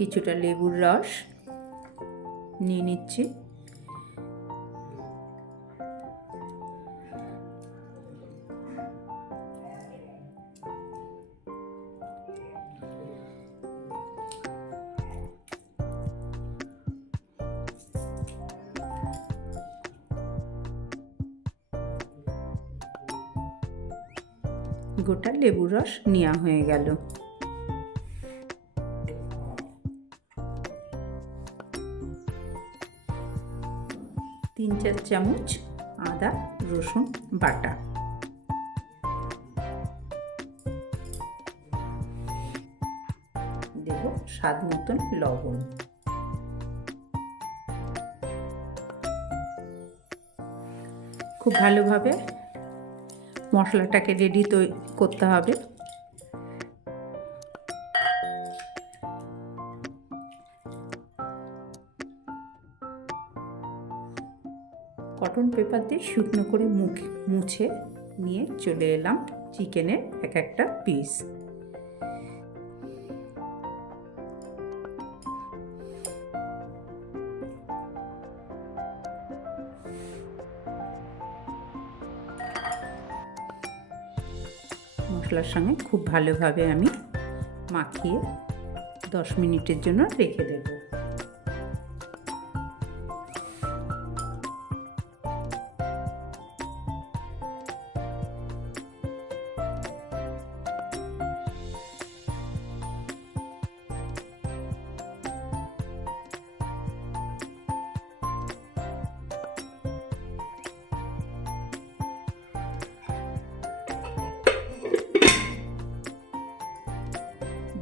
কিছুটা লেবুর রস নিয়ে নিচ্ছি। গোটা লেবুর রস নেওয়া হয়ে গেল। 3-4 চামচ আদা রসুন বাটা, দেব স্বাদ মতন লবণ। খুব ভালোভাবে মশলাটাকে রেডি করতে হবে। কটন পেপার দিয়ে শুকনো করে মুছে নিয়ে চলে এলাম চিকেনের এক একটা পিস। মশলার সঙ্গে খুব ভালোভাবে আমি মাখিয়ে 10 মিনিটের জন্য রেখে দেব।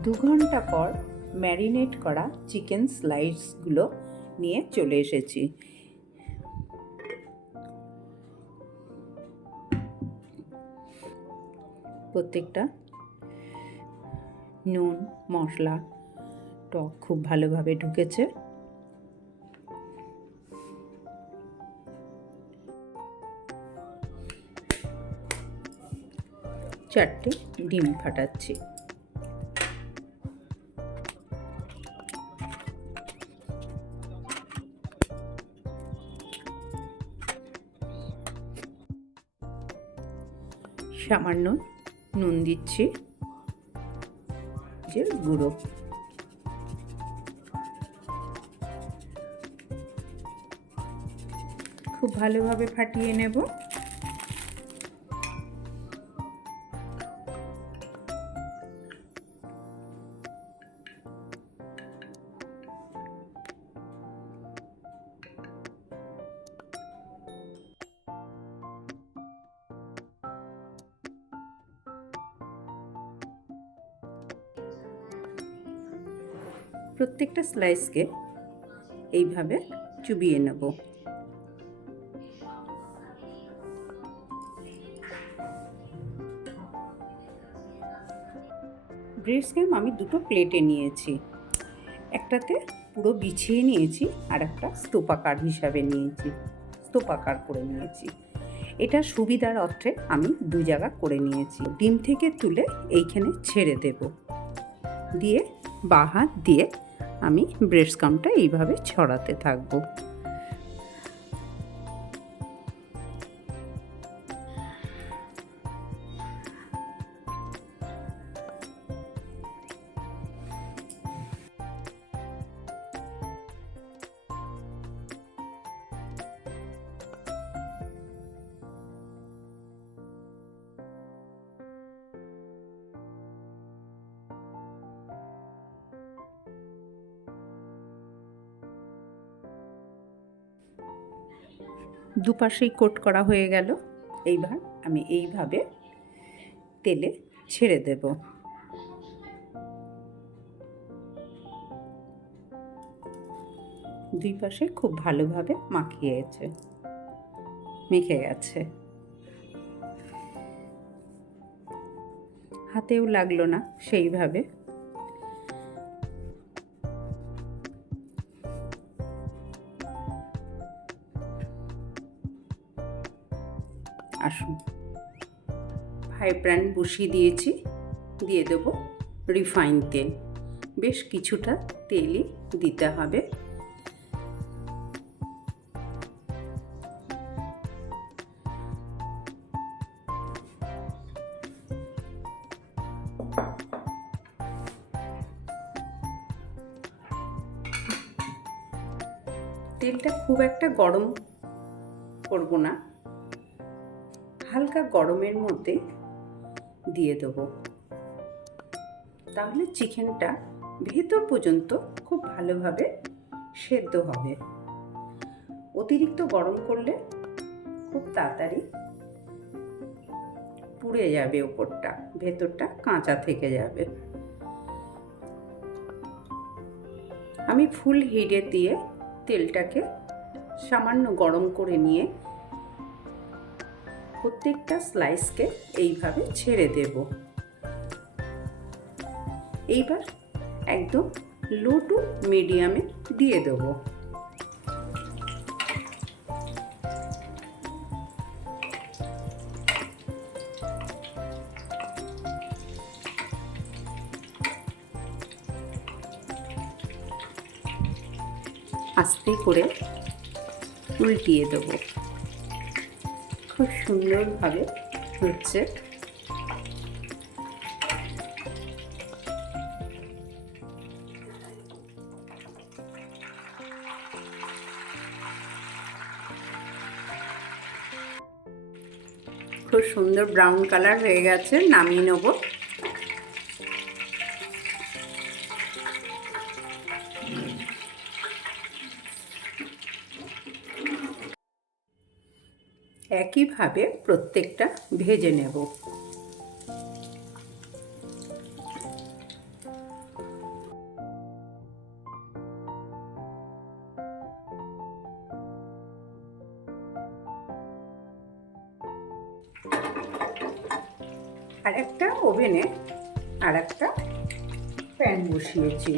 দু ঘন্টা পর ম্যারিনেট করা চিকেন স্লাইসগুলো নিয়ে চলে এসেছি। প্রত্যেকটা নুন মশলা টক খুব ভালোভাবে ঢুকেছে। চারটে ডিম ফাটাচ্ছি। সামান্য নুন দিচ্ছি, গুঁড়ো। খুব ভালোভাবে ফাটিয়ে নেব। প্রত্যেকটা স্লাইসকে এইভাবে চুবিয়ে নেব। ব্রেড ক্রাম্ব আমি দুটো প্লেটে নিয়েছি, একটাতে পুরো বিছিয়ে নিয়েছি আর একটা স্তূপাকার হিসাবে নিয়েছি, স্তূপাকার করে নিয়েছি। এটা সুবিধার অর্থে আমি 2 জায়গা করে নিয়েছি। ডিম থেকে তুলে এইখানে ছেড়ে দেব, দিয়ে বাঁ হাত দিয়ে আমি ব্রেড ক্রাম্বটা এইভাবে ছড়াতে থাকবো। দুপাশেই কোট করা হয়ে গেল। এইবার আমি এইভাবে তেলে ছেড়ে দেব। দুই পাশে খুব ভালোভাবে মেখে গেছে। হাতেও লাগলো না সেইভাবে। আসুন, ফ্রাই প্যান বসিয়ে দিয়েছি, দিয়ে দেব রিফাইন তেল। বেশ কিছুটা তেলই দিতে হবে। তেলটা খুব একটা গরম করব না, হালকা গরমের মধ্যে দিয়ে দেবো, তাহলে চিকেনটা ভেতর পর্যন্ত খুব ভালোভাবে সেদ্ধ হবে। অতিরিক্ত গরম করলে খুব তাড়াতাড়ি পুড়ে যাবে, ওপরটা ভেতরটা কাঁচা থেকে যাবে। আমি ফুল হিটে দিয়ে তেলটাকে সামান্য গরম করে নিয়ে প্রত্যেকটা স্লাইসকে এইভাবে ছেড়ে দেব। এইবার একদম লো টু মিডিয়ামে দিয়ে দেব। আস্তে করে উল্টিয়ে দেবো। খুব সুন্দরভাবে হচ্ছে। খুব সুন্দর ব্রাউন কালার হয়ে গেছে, নামিয়ে নেব। একইভাবে প্রত্যেকটা ভেজে নেব। আর একটা ওভেনে আর একটা প্যান বসিয়েছি,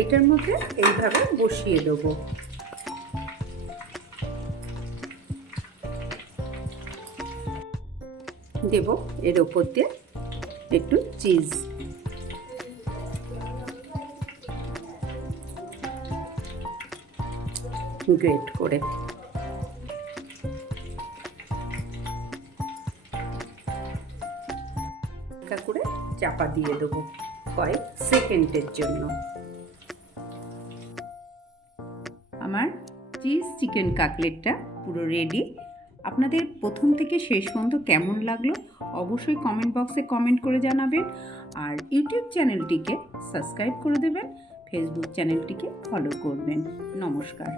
এটার মধ্যে এইভাবে বসিয়ে দেবো। দেব এর ওপর দিয়ে একটু চিজ, গ্রেট করে। হালকা করে চাপা দিয়ে দেবো কয়েক সেকেন্ডের জন্য। আমার চিজ চিকেন কাটলেটটা পুরো রেডি। আপনাদের প্রথম থেকে শেষ পর্যন্ত কেমন লাগলো অবশ্যই কমেন্ট বক্সে কমেন্ট করে জানাবেন। আর ইউটিউব চ্যানেলটিকে সাবস্ক্রাইব করে দেবেন, ফেসবুক চ্যানেলটিকে ফলো করবেন। নমস্কার।